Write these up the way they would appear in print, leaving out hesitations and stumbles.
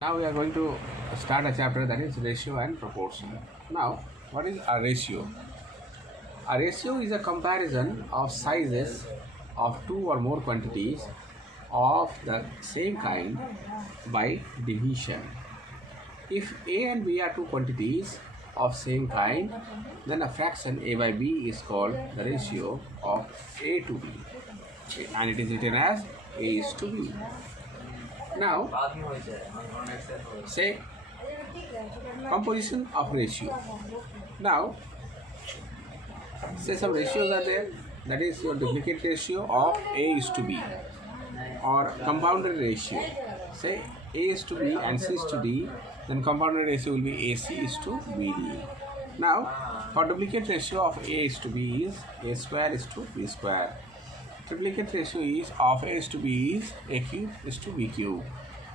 Now we are going to start a chapter that is ratio and proportion. Now, what is a ratio? A ratio is a comparison of sizes of two or more quantities of the same kind by division. If A and B are two quantities of same kind, then a fraction A by B is called the ratio of A to B, and it is written as A is to B. Now, say composition of ratio. Now, say some ratios are there, that is your duplicate ratio of A is to B, or compounded ratio. Say A is to B and C is to D, then compounded ratio will be AC is to BD. Now, for duplicate ratio of A is to B is A square is to B square. Triplicate ratio is of A is to B is A cube is to B cube.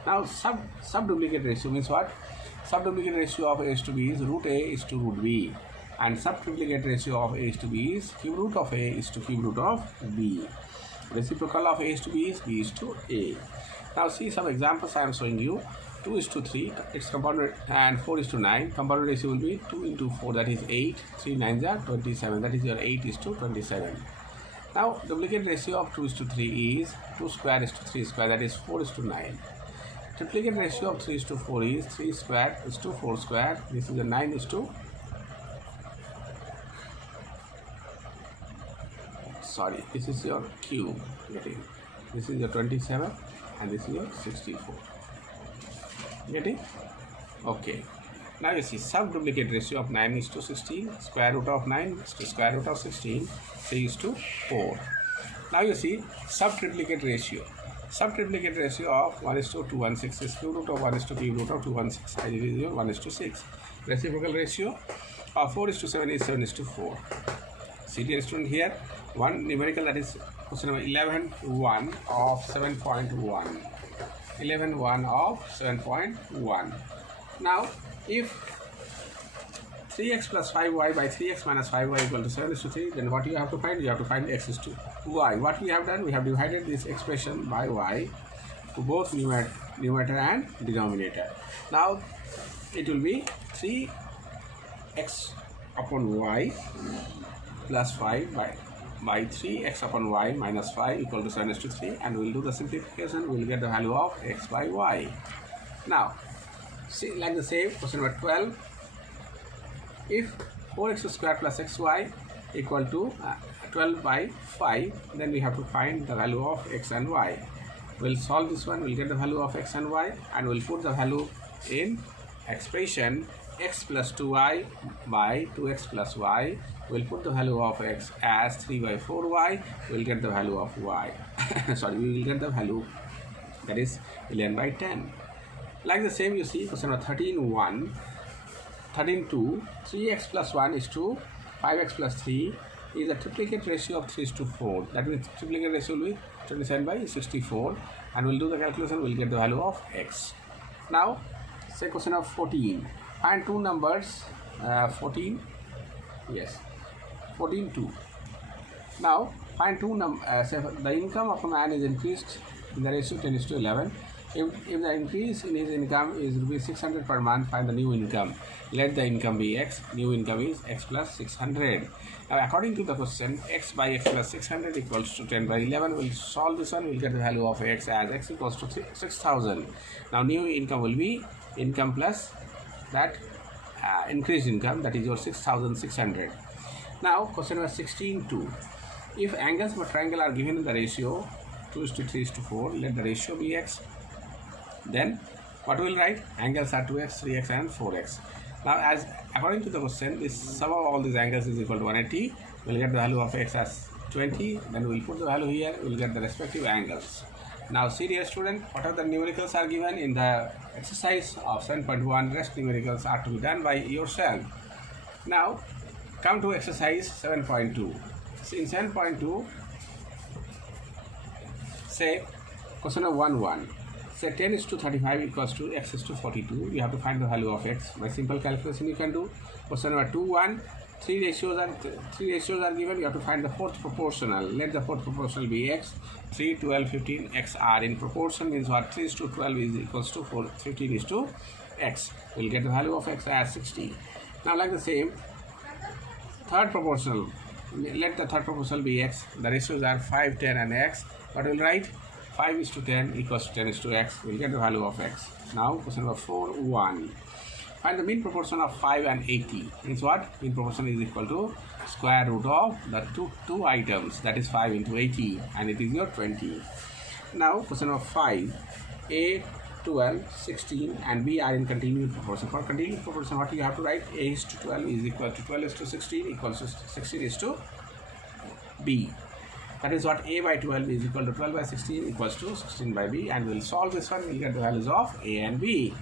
Now sub-duplicate ratio means what? Sub-duplicate ratio of A is to B is root A is to root B, and sub-triplicate ratio of A is to B is cube root of A is to cube root of B. Reciprocal of A is to B is B is to A. Now see some examples I am showing you. 2 is to 3, it's compounded, and 4 is to 9. Compounded ratio will be 2 into 4, that is 8. 3 9s are 27, that is your 8 is to 27. Now, duplicate ratio of 2 is to 3 is 2 square is to 3 square, that is 4 is to 9. Triplicate ratio of 3 is to 4 is 3 square is to 4 square. This is the 9 is to, sorry, this is your cube. Getting? This is your 27 and this is your 64. Getting? Okay. Now you see sub-duplicate ratio of 9 is to 16, square root of 9 is to square root of 16, 3 is to 4. Now you see sub-triplicate ratio. Sub-triplicate ratio of 1 is to 216 is cube root of 1 is to cube root of 216, and it is your 1 is to 6. Reciprocal ratio of 4 is to 7 is 7 is to 4. See dear student, here one numerical, that is question number 11.1 of 7.1. 11.1 of 7.1. Now, if 3x plus 5y by 3x minus 5y equal to 7 is to 3, then what you have to find? You have to find x is to y. What we have done? We have divided this expression by y to both numerator and denominator. Now, it will be 3x upon y plus 5 by 3x upon y minus 5 equal to 7 is to 3, and we will do the simplification. We will get the value of x by y. Now, see, like the same, question number 12. If 4x square plus xy equal to 12 by 5, then we have to find the value of x and y. We'll solve this one, we'll get the value of x and y, and we'll put the value in expression x plus 2y by 2x plus y. We'll put the value of x as 3 by 4y. We'll get the value of y. Sorry, we will get the value, that is 11 by 10. Like the same, you see question number 13.1. 13.2, 3x plus 1 is to 5x plus 3 is a triplicate ratio of 3 is to 4. That means triplicate ratio will be 27 by 64, and we'll do the calculation, we'll get the value of x. Now, say question number 14. Find two numbers, 14, yes, 14.2. Now, find two numbers, say the income of a man is increased in the ratio 10 is to 11. If the increase in his income is rupees 600 per month, find the new income. Let the income be x. New income is x plus 600. Now, according to the question, x by x plus 600 equals to 10 by 11. We'll solve this one. We'll get the value of x as x equals to 6,000. Now, new income will be income plus that increased income, that is your 6,600. Now, question number 16.2. If angles of a triangle are given in the ratio 2 is to 3 is to 4, let the ratio be x. Then what we will write? Angles are 2x, 3x and 4x. Now, as according to the question, this sum of all these angles is equal to 180. We will get the value of x as 20. Then we will put the value here. We will get the respective angles. Now, see dear student, what are the numericals are given in the exercise of 7.1. Rest numericals are to be done by yourself. Now, come to exercise 7.2. See, in 7.2, say question of 1.1. Say 10 is to 35 equals to x is to 42. You have to find the value of x. By simple calculation you can do. Question number 2.1. three ratios are given. You have to find the fourth proportional. Let the fourth proportional be x. 3, 12, 15, x are in proportion, means what? 3 is to 12 is equals to 4, 15 is to x. We'll get the value of x as 60. Now like the same, third proportional. Let the third proportional be x. The ratios are 5, 10 and x. What we'll write? 5 is to 10 equals to 10 is to x. We'll get the value of x. Now question number 4, 1. Find the mean proportion of 5 and 80. Means what? Mean proportion is equal to square root of the two items, that is 5 into 80, and it is your 20. Now question number 5. A, 12, 16 and B are in continued proportion. For continued proportion, what you have to write? A is to 12 is equal to 12 is to 16 equals to 16 is to B. That is what? A by 12 is equal to 12 by 16 equals to 16 by B, and we'll solve this one. We'll get the values of A and B.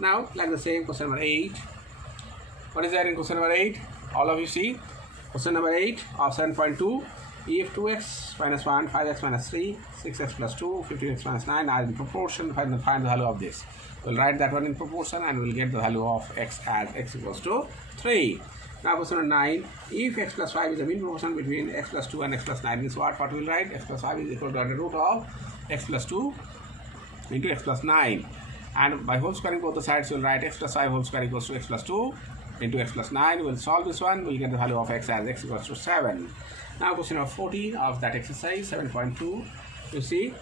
Now, like the same, question number 8. What is there in question number 8? All of you see. Question number 8 of 7.2. If 2x minus 1, 5x minus 3, 6x plus 2, 15x minus 9 are in proportion, find the value of this. We'll write that one in proportion and we'll get the value of x as x equals to 3. Now question number 9. If x plus 5 is the mean proportion between x plus 2 and x plus 9, is what we'll write? X plus 5 is equal to under root of x plus 2 into x plus 9. And by whole squaring both the sides, we'll write x plus 5 whole square equals to x plus 2 into x plus 9. We'll solve this one. We'll get the value of x as x equals to 7. Now question number 14 of that exercise, 7.2. You see,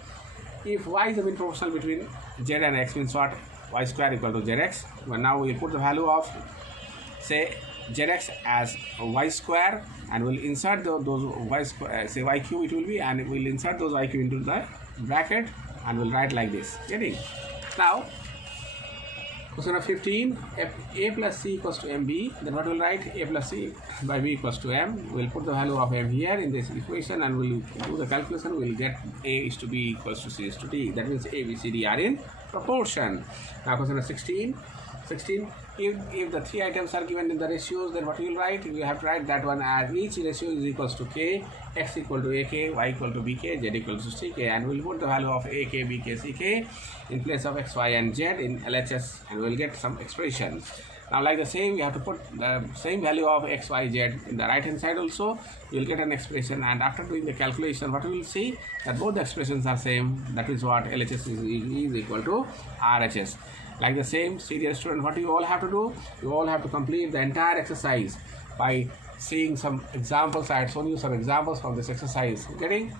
if y is the mean proportional between z and x, means what? Y square equal to zx. Well, now we'll put the value of, say, zx as y square, and we'll insert those y square, say y cube it will be, and we'll insert those y cube into the bracket, and we'll write like this. Getting? Now, question number 15, a plus c equals to mb, then what we'll write? A plus c by b equals to m. We'll put the value of m here in this equation and we'll do the calculation. We'll get a is to b equals to c is to d. That means a, b, c, d are in proportion. Now question number 16, if the three items are given in the ratios, then what you will write? You have to write that one as each ratio is equals to k, x equal to ak, y equal to bk, z equals to ck, and we'll put the value of ak, bk, ck in place of x, y and z in LHS, and we'll get some expression. Now like the same, we have to put the same value of x, y, z in the right hand side also. You'll get an expression, and after doing the calculation, what we will see? That both the expressions are same. That is what LHS is equal to RHS. Like the same, serious student, what you all have to do? You all have to complete the entire exercise by seeing some examples. I had shown you some examples from this exercise. Getting?